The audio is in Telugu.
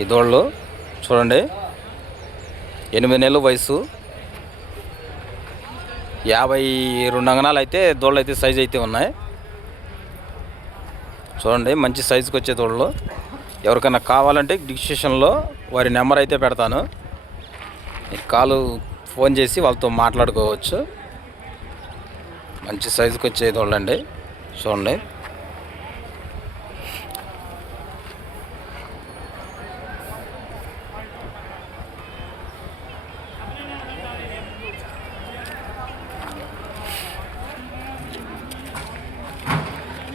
ఈ దూడలు చూడండి. ఎనిమిది నెలల వయసు యాభై రెండు అంగనాలు అయితే దోళ్ళు అయితే సైజు అయితే ఉన్నాయి. చూడండి మంచి సైజుకి వచ్చే దోళ్ళు. ఎవరికైనా కావాలంటే డిస్క్రిప్షన్లో వారి నెంబర్ అయితే పెడతాను. కాలు ఫోన్ చేసి వాళ్ళతో మాట్లాడుకోవచ్చు. మంచి సైజుకి వచ్చే దోళ్ళండి. చూడండి.